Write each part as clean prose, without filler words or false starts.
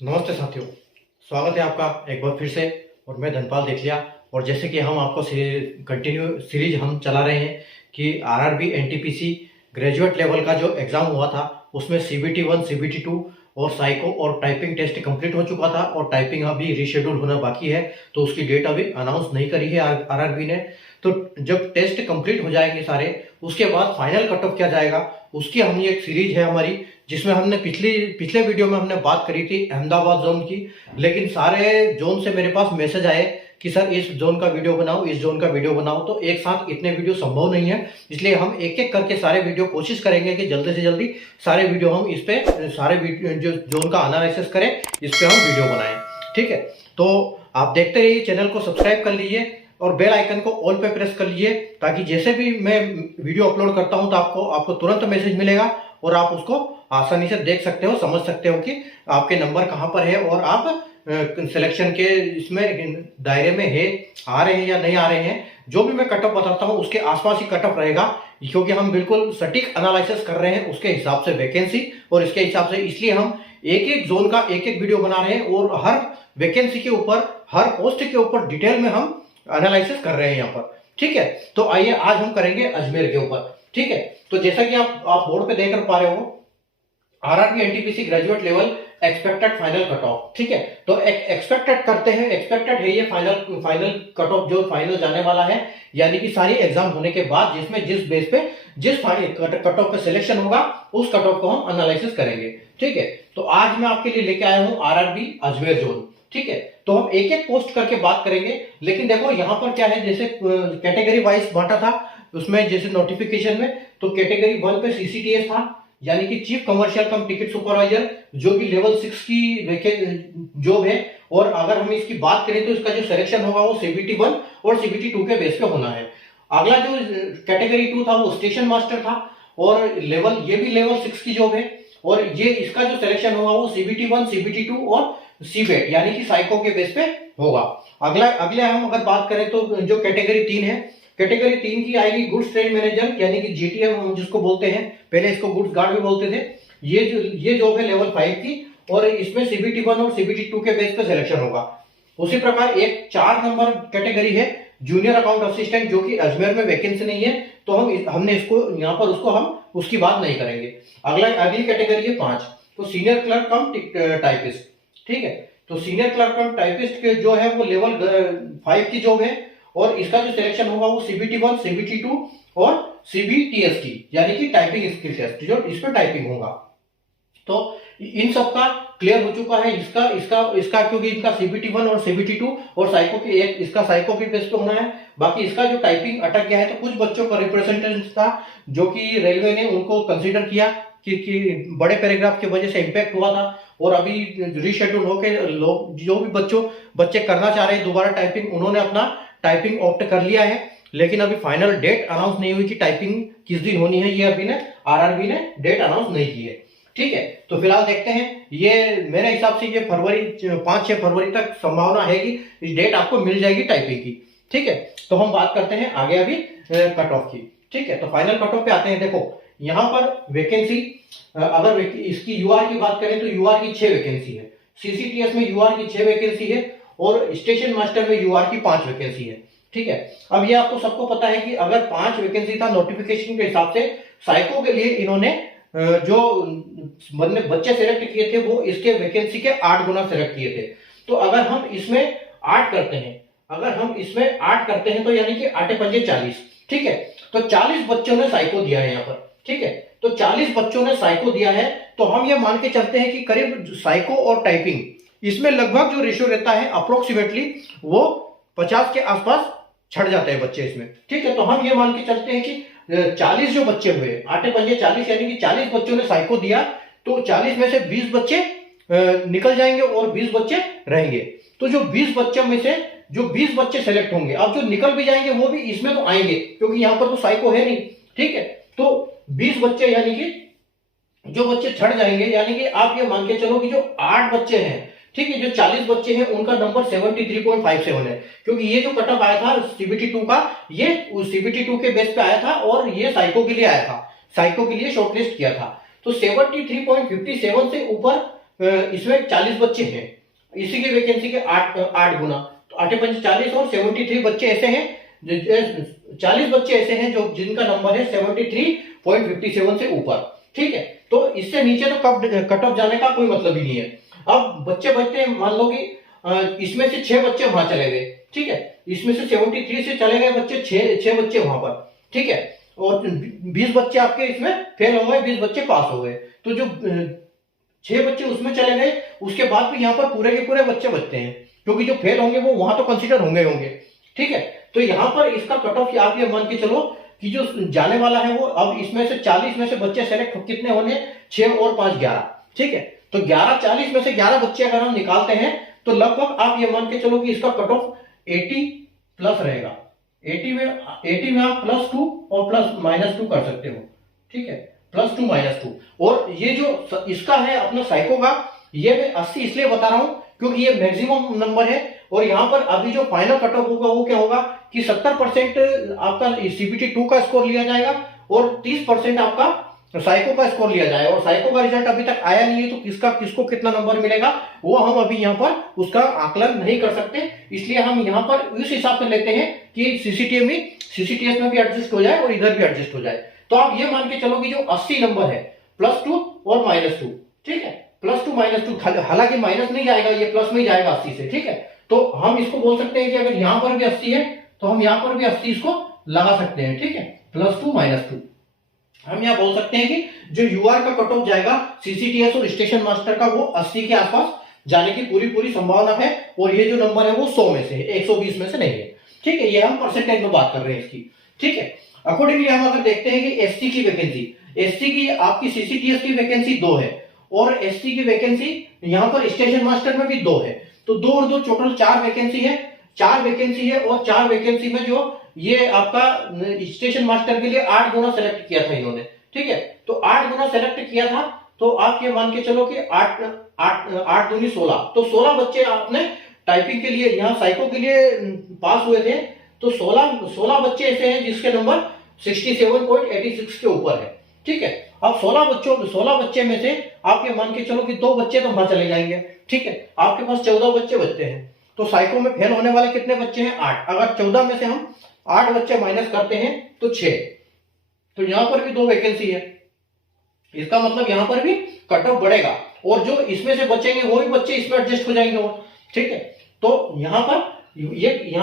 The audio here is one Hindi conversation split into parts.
नमस्ते साथियों, स्वागत है आपका एक बार फिर से। और मैं धनपाल देखलिया। और जैसे कि हम आपको कंटिन्यू सीरीज हम चला रहे हैं कि आरआरबी एनटीपीसी ग्रेजुएट लेवल का जो एग्ज़ाम हुआ था उसमें सीबीटी 1 सीबीटी 2 और साइको और टाइपिंग टेस्ट कंप्लीट हो चुका था और टाइपिंग अभी रीशेड्यूल होना बाकी है। तो उसकी डेट अभी अनाउंस नहीं करी है आरआरबी ने। तो जब टेस्ट कंप्लीट हो जाएंगे सारे, उसके बाद फाइनल कट ऑफ किया जाएगा। उसकी हमने एक सीरीज है हमारी, जिसमें हमने पिछले वीडियो में हमने बात करी थी अहमदाबाद जोन की। लेकिन सारे जोन से मेरे पास मैसेज आए कि सर इस जोन का वीडियो बनाओ, इस जोन का वीडियो बनाओ। तो एक साथ इतने वीडियो संभव नहीं है, इसलिए हम एक एक करके सारे वीडियो कोशिश करेंगे कि जल्दी से जल्दी सारे वीडियो हम इस पे सारे वीडियो जो जोन का एनालिसिस करें, इस पे हम वीडियो बनाएं। ठीक है, तो आप देखते रहिए, चैनल को सब्सक्राइब कर लीजिए और बेल आइकन को ऑल पे प्रेस कर लीजिए, ताकि जैसे भी मैं वीडियो अपलोड करता हूं तो आपको तुरंत मैसेज मिलेगा और आप उसको आसानी से देख सकते हो, समझ सकते हो कि आपके नंबर कहां पर है और आप सिलेक्शन के इसमें दायरे में है, आ रहे हैं या नहीं आ रहे हैं। जो भी मैं कट ऑफ बताता हूं उसके आसपास ही कट ऑफ रहेगा, क्योंकि हम बिल्कुल सटीक एनालिसिस कर रहे हैं उसके हिसाब से वैकेंसी और इसके हिसाब से। इसलिए हम एक एक जोन का एक एक वीडियो बना रहे हैं और हर वैकेंसी के ऊपर, हर पोस्ट के ऊपर डिटेल में हम एनालिसिस कर रहे हैं यहाँ पर। ठीक है, तो आइए आज हम करेंगे अजमेर के ऊपर। ठीक है, तो जैसा कि आप बोर्ड पे देख पा रहे हो, RRB NTPC graduate level expected final cut off. ठीक है, तो एक्सपेक्टेड करते हैं, एक्सपेक्टेड है ये फाइनल कट ऑफ जो फाइनल जाने वाला है, यानी कि सारी एग्जाम होने के बाद जिसमें जिस बेस पे जिस कट ऑफ पे सिलेक्शन होगा उस कट ऑफ को हम एनालिसिस करेंगे। ठीक है, तो आज मैं आपके लिए लेके आया हूं आरआरबी अजमेर जोन। ठीक है, तो हम एक एक पोस्ट करके बात करेंगे। लेकिन देखो यहाँ पर क्या है, जैसे कैटेगरी वाइज बांटा था उसमें, जैसे नोटिफिकेशन में, तो कैटेगरी 1 पे सीसीटीएस था, यानी कि चीफ कमर्शियल कम टिकट सुपरवाइजर, जो कि लेवल 6 की जॉब है। और अगर हम इसकी बात करें तो इसका जो सिलेक्शन होगा वो सीबीटी 1 और सीबीटी 2 के बेस पे होना है। अगला जो कैटेगरी 2 था वो स्टेशन मास्टर था और ये भी लेवल 6 की जॉब है। और ये इसका जो सिलेक्शन होगा वो सीबीटी 1 सीबीटी 2 और सीबेट यानी कि साइको के बेस पे होगा। अगले हम अगर बात करें तो जो कैटेगरी 3 है, कैटेगरी 3 की आएगी गुड्स ट्रेड मैनेजर, यानी कि जीटीएम हम जिसको बोलते हैं, पहले इसको गुड्स गार्ड भी बोलते थे। ये जॉब है लेवल 5 की और इसमें सीबीटी 1 और सीबीटी 2 के बेस पे सिलेक्शन होगा। उसी प्रकार एक 4 नंबर कैटेगरी है जूनियर अकाउंट असिस्टेंट, जो कि अजमेर में वैकेंसी नहीं है, तो हमने इसको यहाँ पर हम उसकी बात नहीं करेंगे। अगली कैटेगरी है 5, तो सीनियर क्लर्क कम टाइपिस्ट। ठीक है, तो सीनियर क्लर्क कम टाइपिस्ट के जो है वो लेवल 5 की जॉब है और इसका जो सिलेक्शन होगा वो सीबीटी 1 सीबीटी 2 और सीबीटीएसटी यानी कि टाइपिंग स्किल टेस्ट, जो इस पर टाइपिंग होगा। तो इन सब का क्लियर हो चुका है। इसका क्योंकि इनका सीबीटी 1 और सीबीटी 2 और साइको की एक इसका साइको की बेस पे होना है। बाकी इसका जो टाइपिंग अटक गया है, तो कुछ बच्चों का रिप्रेजेंटेशन था जो कि रेलवे ने उनको कंसीडर किया कि बड़े पैराग्राफ की वजह से इंपैक्ट हुआ था और अभी रीशेड्यूल होकर लोग जो भी बच्चे करना चाह रहे हैं दोबारा टाइपिंग, उन्होंने अपना टाइपिंग ऑप्ट कर लिया है। लेकिन अभी फाइनल डेट अनाउंस नहीं हुई कि टाइपिंग किस दिन होनी है, ये अभी आरआरबी ने डेट अनाउंस नहीं की है। ठीक है, तो फिलहाल देखते हैं। ये मेरे हिसाब से ये 5-6 फरवरी तक संभावना है कि इस डेट आपको मिल जाएगी टाइपिंग की। ठीक है, तो हम बात करते हैं आगे अभी कट ऑफ की। ठीक है, तो फाइनल कट ऑफ पे आते हैं। देखो यहाँ पर वैकेंसी, अगर इसकी यूआर की बात करें तो यूआर की 6 वैकेंसी है, सीसीटीएस में यूआर की 6 वैकेंसी है और स्टेशन मास्टर में यूआर की 5 वैकेंसी है। ठीक है, अब ये आपको सबको पता है कि अगर 5 वैकेंसी था नोटिफिकेशन के हिसाब से, साइको के लिए इन्होंने जो बच्चे सेलेक्ट किए थे वो इसके वैकेंसी के 8 गुना सेलेक्ट किए थे। तो अगर हम इसमें 8 करते हैं तो यानी कि 8 पंजे 40। ठीक है, तो 40 बच्चों ने साइको दिया है यहाँ पर। ठीक है, तो 40 बच्चों ने साइको दिया है, तो हम ये मान के चलते हैं कि करीब साइको और टाइपिंग इसमें लगभग जो रेशियो रहता है अप्रोक्सीमेटली वो 50 के आसपास छड़ जाते हैं बच्चे इसमें। ठीक है, तो हम ये मान के चलते हैं कि 40 जो बच्चे हुए, 8 पंजे 40, यानी कि 40 बच्चों ने साइको दिया, तो 40 में से 20 बच्चे निकल जाएंगे और 20 बच्चे रहेंगे। तो जो 20 बच्चों में से जो 20 बच्चे सेलेक्ट होंगे, अब जो निकल भी जाएंगे वो भी इसमें तो आएंगे क्योंकि यहाँ पर तो साइको है नहीं। ठीक है, तो 20 बच्चे यानी कि जो बच्चे छड़ जाएंगे, यानी कि आप ये मान के चलो कि जो 8 बच्चे हैं, ठीक है, जो 40 बच्चे हैं उनका नंबर 73.57 है, क्योंकि ये जो कट ऑफ आया था सीबीटी 2 का, ये सीबीटी 2 के बेस पे आया था और ये साइको के लिए आया था, साइको के लिए शॉर्टलिस्ट किया था। तो 73.57 से ऊपर इसमें 40 बच्चे हैं, इसी की वैकेंसी के 8 गुना, तो 8 पंच 40 और 73 बच्चे ऐसे हैं, 40 बच्चे ऐसे हैं जो जिनका नंबर है 73.57 से ऊपर। ठीक है, तो इससे नीचे तो कट ऑफ जाने का कोई मतलब ही नहीं है। अब बच्चे बच्चे मान लो कि इसमें से 6 बच्चे वहां चले गए, ठीक है, इसमें से 73 से चले गए बच्चे, 6 बच्चे वहां पर, ठीक है, और 20 बच्चे आपके इसमें फेल हो गए, 20 बच्चे पास हो गए, तो जो 6 बच्चे उसमें चले गए, उसके बाद भी यहाँ पर पूरे के पूरे बच्चे बचते हैं, क्योंकि जो फेल होंगे वो वहां तो कंसिडर होंगे। ठीक है, तो यहाँ पर इसका कट ऑफ आप ये मान के चलो कि जो जाने वाला है वो, अब इसमें से 40 में से बच्चे सेलेक्ट कितने होने, 6 और 5 11, ठीक है, तो 11 40 में से 11 बच्चे अगर हम निकालते हैं तो लगभग आप ये मान के चलो कि इसका कट ऑफ 80 प्लस रहेगा। 80 में आप +2 और +-2 कर सकते हो, ठीक है, +2 -2। और ये जो इसका है अपना साइको का, ये मैं 80 इसलिए बता रहा हूं क्योंकि ये मैक्सिमम नंबर है, और यहां पर अभी जो फाइनल कट ऑफ होगा वो क्या होगा कि 70% आपका CBT 2 का स्कोर लिया जाएगा और 30% आपका साइको का स्कोर लिया जाएगा, और साइको का रिजल्ट अभी तक आया नहीं है, तो किसको कितना नंबर मिलेगा वो हम अभी यहाँ पर उसका आकलन नहीं कर सकते, इसलिए हम यहाँ पर इस हिसाब से लेते हैं कि CCTS में भी एडजस्ट हो जाए और इधर भी एडजस्ट हो जाए। तो आप ये मान के चलो कि जो 80 नंबर है +2 और -2, ठीक है, +2 -2, हालांकि माइनस नहीं जाएगा, ये प्लस में ही जाएगा 80 से, ठीक है, तो हम इसको बोल सकते हैं कि अगर यहां पर भी 80 है तो हम यहां पर भी 80 इसको लगा सकते हैं, ठीक है, +2 -2 हम यहां बोल सकते हैं कि जो UR का कट ऑफ जाएगा CCTS और स्टेशन मास्टर का, वो 80 के आसपास जाने की पूरी संभावना है, और ये जो नंबर है वो 100 में से है, 120 में से नहीं है, ठीक है, ये हम परसेंटेज में बात कर रहे हैं इसकी, ठीक है। अकॉर्डिंगली हम अगर देखते हैं कि SC की वैकेंसी, SC की आपकी CCTS की वैकेंसी 2 है और SC की वैकेंसी यहां पर स्टेशन मास्टर में भी 2 है, तो 2 और 2 टोटल 4 वैकेंसी है, 4 वैकेंसी है, और 4 वैकेंसी में जो ये आपका स्टेशन मास्टर के लिए 8 गुना सेलेक्ट किया था इन्होंने, ठीक है, तो 8 गुना सेलेक्ट किया था, तो आप ये मान के चलो कि 8 दूनी 16, तो 16 बच्चे आपने टाइपिंग के लिए यहाँ साइको के लिए पास हुए थे, तो 16 बच्चे ऐसे हैं जिसके नंबर 67.86 के ऊपर है, ठीक है। अब 16 बच्चे में से आप ये मान के चलो कि 2 बच्चे तो वहां चले जाएंगे, ठीक है, आपके पास 14 बच्चे बचते हैं, तो साइको में फेल होने वाले कितने बच्चे हैं, 8, अगर 14 में से हम 8 बच्चे माइनस करते हैं तो 6, तो यहां पर भी 2 वैकेंसी है, इसका मतलब यहां पर भी कट ऑफ बढ़ेगा, और जो इसमें से बचेंगे वो भी बच्चे इसमें एडजस्ट हो जाएंगे, और ठीक है, तो यहां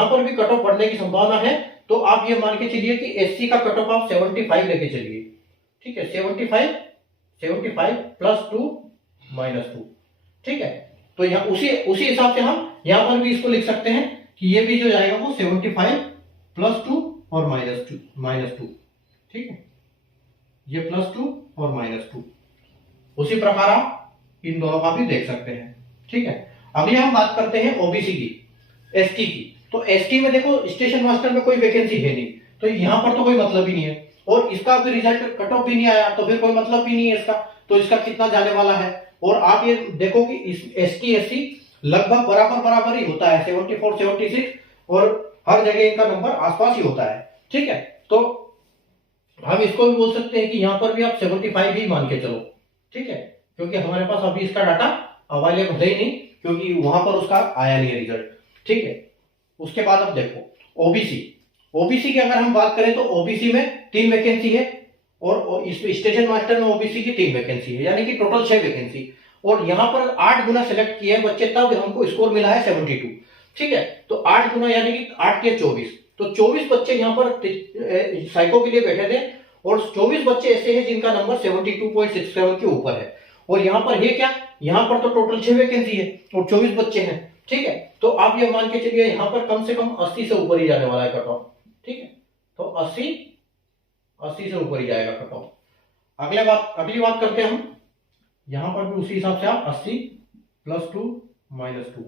पर भी कट ऑफ बढ़ने की संभावना है, तो आप ये मान के चलिए कि SC का कट ऑफ आप 75 लेके चलिए, ठीक है, 75 +2 -2, ठीक है, तो यहाँ उसी हिसाब से हम यहां पर भी इसको लिख सकते हैं कि ये भी जो जाएगा वो 75 +2 और -2, ठीक है, ये +2 और -2, उसी प्रकार आप इन दोनों का भी देख सकते हैं, ठीक है। अगले हम बात करते हैं OBC की, ST की, तो ST में देखो स्टेशन मास्टर में कोई वैकेंसी है नहीं, तो यहां पर तो कोई मतलब ही नहीं है, और इसका भी रिजल्ट कट ऑफ भी नहीं आया, तो फिर कोई मतलब भी नहीं है इसका, तो इसका कितना जाने वाला है, और आप ये देखो कि इस ST SC लगभग बराबर ही होता है, 74 76, और हर जगह इनका नंबर आसपास ही होता है, ठीक है, तो हम इसको भी बोल सकते हैं कि यहां पर भी आप 75 ही मान के चलो, ठीक है, क्योंकि हमारे पास अभी इसका डाटा अवेलेबल है ही नहीं, क्योंकि वहां पर उसका आया नहीं है रिजल्ट, ठीक है। उसके बाद अब देखो ओबीसी की अगर हम बात करें तो ओबीसी में 3 वैकेंसी है, और इस स्टेशन मास्टर में ओबीसी की 3 वैकेंसी है, यानी कि टोटल 6 वैकेंसी, और यहां पर 8 गुना सेलेक्ट किए हैं बच्चे, तब हमको स्कोर मिला है 72, ठीक है, तो 8 गुना यानी कि 8 के 24, तो 24 बच्चे यहाँ पर साइको के लिए बैठे थे, और 24 बच्चे ऐसे हैं जिनका नंबर 72.67 के ऊपर है, और यहाँ पर है क्या, यहाँ पर तो टोटल 6 वैकेंसी है और 24 बच्चे हैं, ठीक है, तो आप ये मान के चलिए यहाँ पर कम से कम 80 से ऊपर ही जाने वाला है कट ऑफ, ठीक है, तो 80 से ऊपर ही जाएगा कट ऑफ। अगली बात करते हैं हम, यहां पर भी उसी हिसाब से आप 80 +2 -2,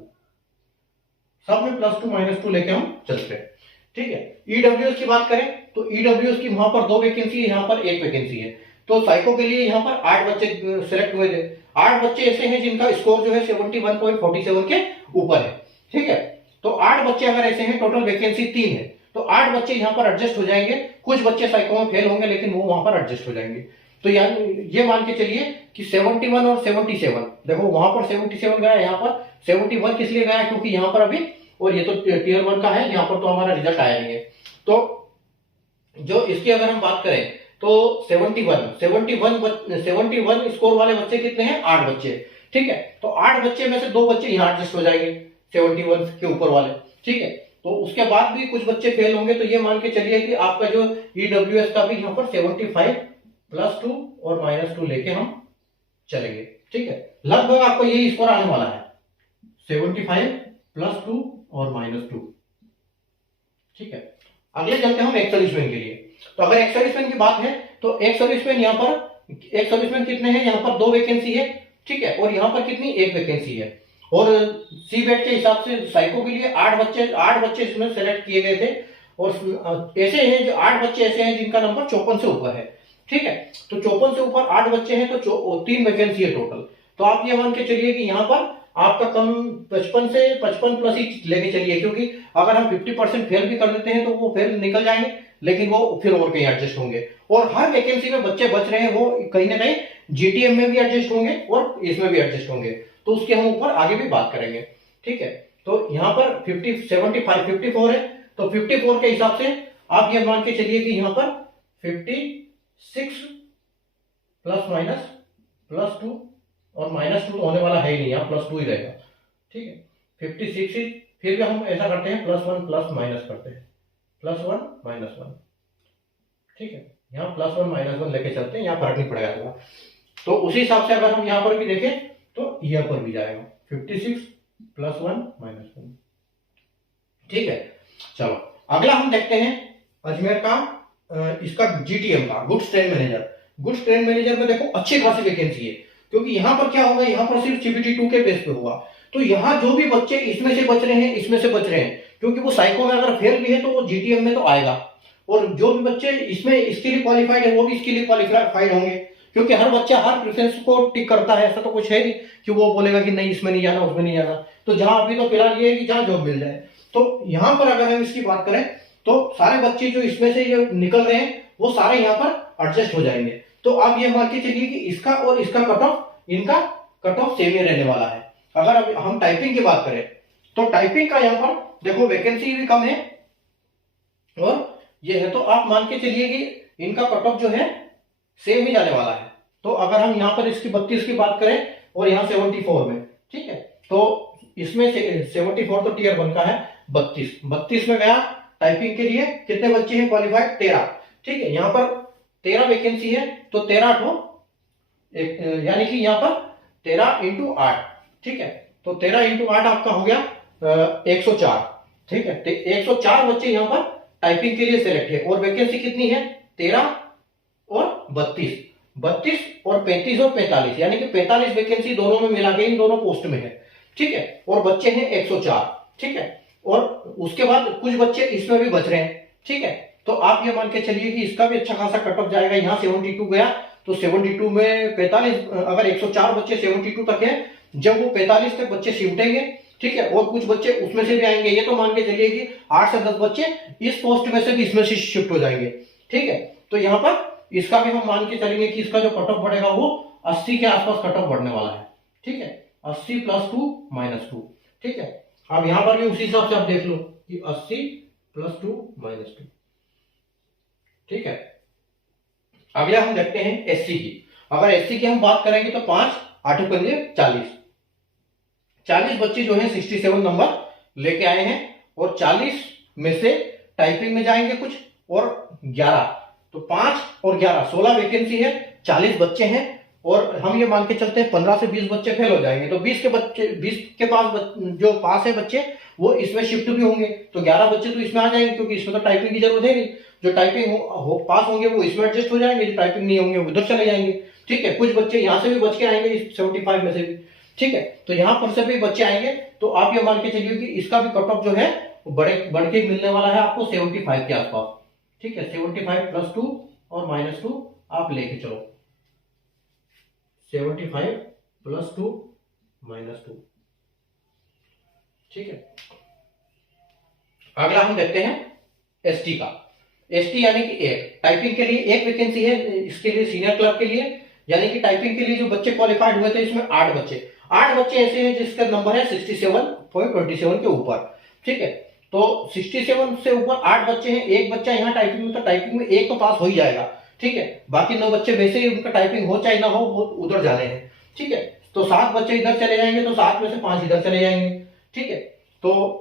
सब में +2 -2 लेके हम चलते हैं, ठीक है। ईडब्ल्यूएस की बात करें तो ईडब्ल्यूएस की वहां पर 2 वैकेंसी है, यहाँ पर 1 वैकेंसी है, तो साइको के लिए यहाँ पर 8 बच्चे सिलेक्ट हुए थे, 8 बच्चे ऐसे हैं जिनका स्कोर जो है 71.47 के ऊपर है, ठीक है, तो 8 बच्चे अगर ऐसे हैं, टोटल वैकेंसी 3 है, तो 8 बच्चे यहाँ पर एडजस्ट हो जाएंगे, कुछ बच्चे साइको में फेल होंगे लेकिन वो वहां पर एडजस्ट हो जाएंगे, तो यानी ये मान के चलिए कि 71 और 77 देखो वहां पर 77 गया, यहाँ पर 71 किस लिए गया, क्योंकि यहाँ पर अभी, और ये तो टीयर 1 का है, यहाँ पर तो हमारा रिजल्ट आया नहीं है। तो जो इसकी अगर हम बात करें तो 71 स्कोर वाले बच्चे कितने हैं, 8 बच्चे, ठीक है। तो 8 बच्चे में से 2 बच्चे यहाँ एडजस्ट हो जाएंगे 71 के ऊपर वाले, ठीक है। तो उसके बाद भी कुछ बच्चे फेल होंगे, तो ये मान के चलिए कि आपका जो ईडब्ल्यूएस का भी यहाँ पर 75 +2 और -2 लेके हम चलेंगे, ठीक है। लगभग आपको यही स्कोर आने वाला है, 75 +2 और -2, ठीक है। अगले चलते हैं हम एक सर्विसमैन के लिए। तो अगर एक सर्विसमैन की बात है तो एक सर्विसमैन यहाँ पर, एक सर्विसमैन कितने हैं, यहाँ पर 2 वैकेंसी है, ठीक है। और यहाँ पर कितनी, 1 वैकेंसी है। और सी बेट के हिसाब से साइको के लिए 8 बच्चे इसमें सेलेक्ट किए गए थे। और ऐसे हैं जो 8 बच्चे ऐसे हैं जिनका नंबर 54 से ऊपर है, ठीक है। तो 54 से ऊपर 8 बच्चे हैं, तो 3 वैकेंसी है टोटल। तो आप ये मान के चलिए कि यहाँ पर आपका कम 55 प्लस ही लेके चलिए, क्योंकि अगर हम 50% फेल भी कर लेते हैं तो वो फेल निकल जाएंगे, लेकिन वो फिर और कहीं एडजस्ट होंगे। और हर वैकेंसी में बच्चे बच रहे हैं, वो कहीं ना कहीं जीटीएम में भी एडजस्ट होंगे और इसमें भी एडजस्ट होंगे, तो उसके हम ऊपर आगे भी बात करेंगे, ठीक है। तो यहाँ पर 54 है, तो 54 के हिसाब से आप ये मान के चलिए कि यहाँ पर 56 +-+2 और -2 होने वाला है ही नहीं, यहाँ +2 ही रहेगा, ठीक है। 56 ही, फिर भी हम ऐसा करते हैं +1 प्लस माइनस करते हैं, +1 -1, ठीक है। यहाँ +1 -1 लेके चलते हैं, यहाँ फर्क नहीं पड़ेगा। तो उसी हिसाब से अगर हम यहाँ पर भी देखें तो यहाँ पर भी जाएगा 56 +1 -1, ठीक है। चलो अगला हम देखते हैं अजमेर का इसका जीटीएम का goods train manager. Goods train manager में देखो अच्छी खासी वैकेंसी है, क्योंकि यहाँ पर क्या होगा, यहाँ पर सिर्फ सीबीटी 2 के बेस पे होगा। तो यहाँ जो भी बच्चे इसमें से बच रहे हैं, इसमें से बच रहे हैं, क्योंकि वो साइको में अगर फेल भी है तो वो जीटीएम में तो आएगा। और जो भी बच्चे इसमें इसके लिए क्वालिफाइड है वो भी इसके लिए क्वालिफाइड होंगे, क्योंकि हर बच्चा हर प्रेफरेंस को टिक करता है। ऐसा तो कुछ है नहीं कि वो बोलेगा कि नहीं इसमें नहीं जाना, उसमें नहीं जाना। तो जहां अभी तो फिलहाल ये है कि जहां जॉब मिल जाए। तो यहाँ पर अगर हम इसकी बात करें तो सारे बच्चे जो इसमें से जो निकल रहे हैं वो सारे यहाँ पर एडजस्ट हो जाएंगे। तो आप ये मान के चलिए कि इसका और इसका कट ऑफ, इनका कट ऑफ सेम ही रहने वाला है। अगर अब हम टाइपिंग की बात करें तो टाइपिंग का यहाँ पर देखो वैकेंसी भी कम है और ये है, तो आप मान के चलिए कि इनका कट ऑफ जो है सेम ही जाने वाला है। तो अगर हम यहाँ पर इसकी 32 की बात करें और यहाँ 74 में, ठीक है। तो इसमें से 74 तो टीयर 1 का है, 32 में गया टाइपिंग के लिए कितने बच्चे हैं क्वालिफाइड, 13, ठीक है। यहाँ पर 13 वैकेंसी है, तो 13 यानी कि यहाँ पर 13 × 8, ठीक है। तो 13 × 8 आपका हो गया 104, ठीक है। तो 104 बच्चे यहाँ पर टाइपिंग के लिए सिलेक्ट है। और वैकेंसी कितनी है, 13 और 32 और 35 और 45, यानी कि 45 वैकेंसी दोनों में मिला के इन दोनों पोस्ट में है, ठीक है। और बच्चे हैं 104, ठीक है। और उसके बाद कुछ बच्चे इसमें भी बच रहे हैं, ठीक है। तो आप ये मान के चलिए कि इसका भी अच्छा खासा कट ऑफ जाएगा। यहाँ 72 गया, तो 72 में 45, अगर 104 बच्चे 72 तक है, जब वो 45 तक बच्चे सिमटेंगे, ठीक है। और कुछ बच्चे उसमें से भी आएंगे, ये तो मान के चलिए कि 8 से 10 बच्चे इस पोस्ट में से भी इसमें से शिफ्ट हो जाएंगे, ठीक है। तो यहाँ पर इसका भी हम मान के चलेंगे कि इसका जो कट ऑफ बढ़ेगा वो 80 के आसपास कट ऑफ बढ़ने वाला है, ठीक है। 80 +2 -2, ठीक है। अब यहां पर भी उसी हिसाब से आप देख लो कि 80 +2 -2, ठीक है। अगले हम देखते हैं एससी की। अगर एससी की हम बात करेंगे तो 5 8 40 बच्चे जो हैं 67 नंबर लेके आए हैं। और 40 में से टाइपिंग में जाएंगे कुछ और 11, तो 5 और 11 16 वैकेंसी है, 40 बच्चे हैं। और हम ये मान के चलते हैं 15 से 20 बच्चे फेल हो जाएंगे, तो 20 के पास जो पास है बच्चे वो इसमें शिफ्ट भी होंगे, तो 11 बच्चे तो इसमें आ जाएंगे, क्योंकि इसमें तो टाइपिंग की जरूरत है नहीं। जो टाइपिंग पास होंगे वो इसमें एडजस्ट हो जाएंगे, जो टाइपिंग नहीं होंगे वो उधर चले जाएंगे, ठीक है। कुछ बच्चे यहाँ से भी बच के आएंगे 75 में से भी, ठीक है। तो यहाँ पर से भी बच्चे आएंगे, तो आप ये मान के चलिए कि इसका भी कट ऑफ जो है बढ़ के मिलने वाला है आपको 75 के आसपास, ठीक है। 75 +2 और -2 आप लेके चलो, 75 +2 -2, ठीक है। अगला हम देखते हैं एसटी का। एसटी यानी कि एक टाइपिंग के लिए एक वैकेंसी है, इसके लिए सीनियर क्लर्क के लिए, यानी कि टाइपिंग के लिए जो बच्चे क्वालिफाइड हुए थे इसमें 8 बच्चे। 8 बच्चे ऐसे हैं जिसका नंबर है 67.27 के ऊपर, ठीक है। तो 67 से ऊपर 8 बच्चे हैं, एक बच्चा यहाँ टाइपिंग में, तो टाइपिंग में एक तो पास हो ही जाएगा, ठीक है। बाकी 9 बच्चे वैसे ही उनका टाइपिंग हो चाहे ना हो वो उधर जाने हैं, ठीक है। तो 7 बच्चे इधर चले जाएंगे, तो 7 में से 5 इधर चले जाएंगे, ठीक है। तो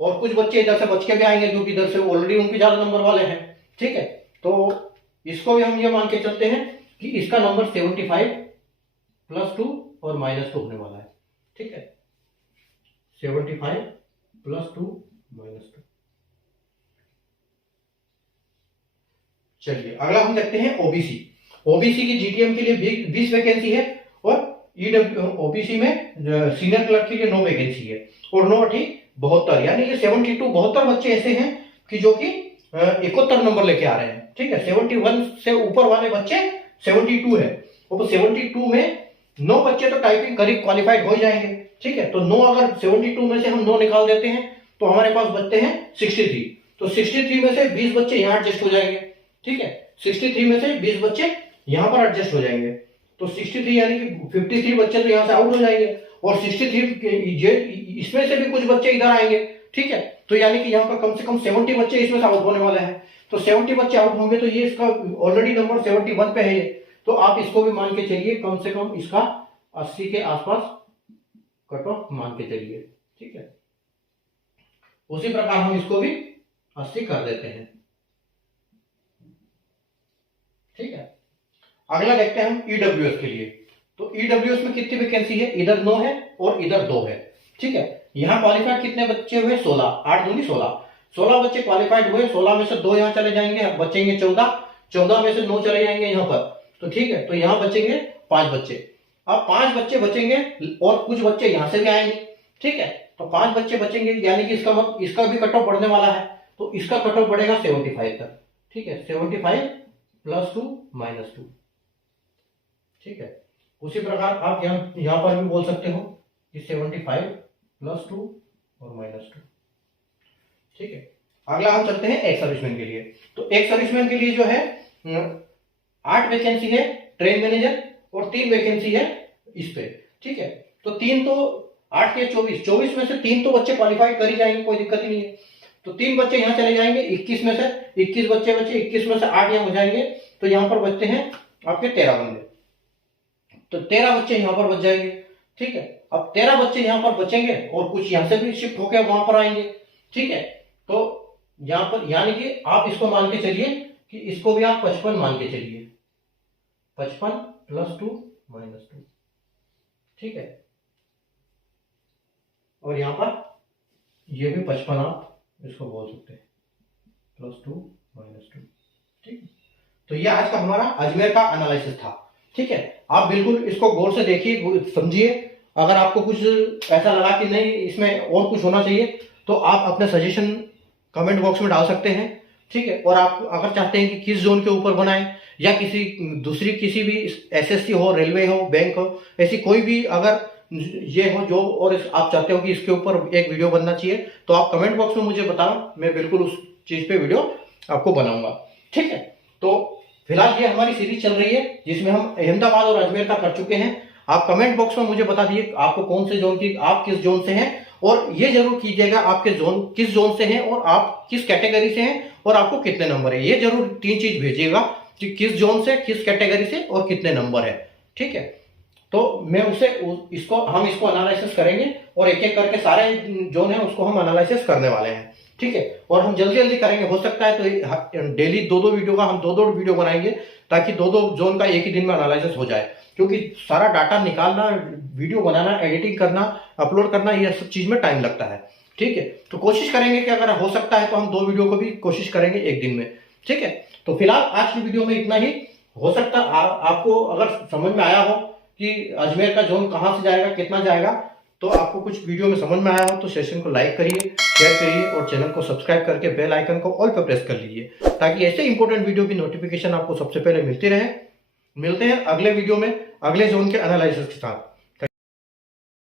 और कुछ बच्चे इधर से बच के भी आएंगे जो कि इधर से ऑलरेडी उनके ज्यादा नंबर वाले हैं, ठीक है। तो इसको भी हम ये मान के चलते हैं कि इसका नंबर 75 +2 और -2 होने वाला है, ठीक है। 75 +2 -2। चलिए अगला हम देखते हैं ओबीसी। ओबीसी की जीटीएम के लिए 20 वैकेंसी है और ओबीसी में सीनियर क्लर्क के लिए 9 वैकेंसी है और 9 ठीक 72, यानी कि 72 बच्चे ऐसे हैं कि जो कि 71 नंबर लेके आ रहे हैं, ठीक है। 71 से ऊपर वाले बच्चे 72 है, और 72 में 9 बच्चे तो टाइपिंग करीब क्वालिफाइड हो जाएंगे, ठीक है। तो 9 अगर 72 में से हम 9 निकाल देते हैं तो हमारे पास बचते हैं 63। तो 63 में से 20 बच्चे यहाँ एडजस्ट हो जाएंगे, ठीक है। 63 में से 20 बच्चे यहाँ पर एडजस्ट हो जाएंगे, तो 63 यानी कि 53 बच्चे तो यहाँ से आउट हो जाएंगे, और 63 इसमें से भी कुछ बच्चे इधर आएंगे, ठीक है। तो यानी कि यहाँ पर कम से कम 70 बच्चे इसमें से आउट होने वाले हैं। तो 70 बच्चे आउट होंगे तो ये इसका ऑलरेडी नंबर 71 पे है, तो आप इसको भी मान के चलिए कम से कम इसका 80 के आसपास कट ऑफ मान के चलिए, ठीक है। उसी प्रकार हम इसको भी 80 कर देते हैं, ठीक है। अगला देखते हैं हम ईडब्ल्यूएस के लिए। तो ईडब्ल्यूएस में कितनी वैकेंसी है, इधर 9 है और इधर 2 है, ठीक है। यहाँ क्वालिफाइड कितने बच्चे हुए, 16, 8 दूनी 16 बच्चे क्वालिफाइड हुए। 16 में से 2 यहाँ चले जाएंगे, बचेंगे 14 में से 9 चले जाएंगे यहाँ पर, तो ठीक है। तो यहाँ बचेंगे 5 बच्चे। अब 5 बच्चे बचेंगे और कुछ बच्चे यहाँ से भी आएंगे, ठीक है। तो 5 बच्चे बचेंगे, यानी कि इसका भी कट ऑफ बढ़ने वाला है, तो इसका कट ऑफ बढ़ेगा 75 तक, ठीक है। 75 +2 -2, ठीक है। उसी प्रकार आप यहाँ पर भी बोल सकते हो कि 75 +2 और -2, ठीक है। अगला हम चलते हैं एक्स सर्विसमैन के लिए। तो एक्स सर्विसमैन के लिए जो है 8 वैकेंसी है ट्रेन मैनेजर और 3 वैकेंसी है इस पे, ठीक है। तो 3 तो 8 के 24 में से 3 तो बच्चे क्वालिफाई कर ही जाएंगे, कोई दिक्कत ही नहीं है। तो 3 बच्चे यहाँ चले जाएंगे, 21 में से 21 बच्चे 21 में से 8 यहाँ हो जाएंगे, तो यहाँ पर बचते हैं आपके 13 बंदे। तो 13 बच्चे यहाँ पर बच जाएंगे, ठीक है। अब 13 बच्चे यहाँ पर बचेंगे और कुछ यहाँ से भी शिफ्ट होकर वहां पर आएंगे, ठीक है। तो यहाँ पर यानी कि आप इसको मान के चलिए कि इसको भी आप 55 मान के चलिए, 55 +2 -2, ठीक है। और यहाँ पर ये भी 55 आप इसको बोल सकते हैं, +2 -2, ठीक है। तो ये आज का हमारा अजमेर का एनालिसिस था, ठीक है। आप बिल्कुल इसको गौर से देखिए, समझिए। अगर आपको कुछ ऐसा लगा कि नहीं इसमें और कुछ होना चाहिए तो आप अपने सजेशन कमेंट बॉक्स में डाल सकते हैं, ठीक है। और आप अगर चाहते हैं कि किस जोन के ऊपर बनाएं या किसी भी एसएससी हो, रेलवे हो, बैंक हो, ऐसी कोई भी अगर ये हो जो और आप चाहते हो कि इसके ऊपर एक वीडियो बनना चाहिए तो आप कमेंट बॉक्स में मुझे बताओ, मैं बिल्कुल उस चीज पे वीडियो आपको बनाऊंगा, ठीक है। तो फिलहाल ये हमारी सीरीज चल रही है जिसमें हम अहमदाबाद और अजमेर का कर चुके हैं। आप कमेंट बॉक्स में मुझे बता दिए आपको कौन से जोन की, आप किस जोन से हैं, और ये जरूर कीजिएगा आपके जोन किस जोन से हैं और आप किस कैटेगरी से हैं और आपको कितने नंबर है। ये जरूर 3 चीज भेजिएगा कि किस जोन से, किस कैटेगरी से और कितने नंबर है, ठीक है। तो मैं हम इसको एनालिसिस करेंगे और एक एक करके सारे जोन है उसको हम एनालिसिस करने वाले हैं, ठीक है। और हम जल्दी जल्दी करेंगे, हो सकता है तो डेली 2-2 वीडियो का हम 2-2 वीडियो बनाएंगे ताकि 2-2 जोन का एक ही दिन में एनालिसिस हो जाए, क्योंकि सारा डाटा निकालना, वीडियो बनाना, एडिटिंग करना, अपलोड करना, ये सब चीज में टाइम लगता है, ठीक है। तो कोशिश करेंगे कि अगर हो सकता है तो हम 2 वीडियो को भी कोशिश करेंगे एक दिन में, ठीक है। तो फिलहाल आज की वीडियो में इतना ही। हो सकता है आपको अगर समझ में आया हो कि अजमेर का जोन कहां से जाएगा, कितना जाएगा, तो आपको कुछ वीडियो में समझ में आया हो तो सेशन को लाइक करिए, शेयर करिए और चैनल को सब्सक्राइब करके बेल आइकन को ऑल पर प्रेस कर लीजिए ताकि ऐसे इंपॉर्टेंट वीडियो की नोटिफिकेशन आपको सबसे पहले मिलती रहे। मिलते हैं अगले वीडियो में अगले जोन के एनालिसिस के साथ।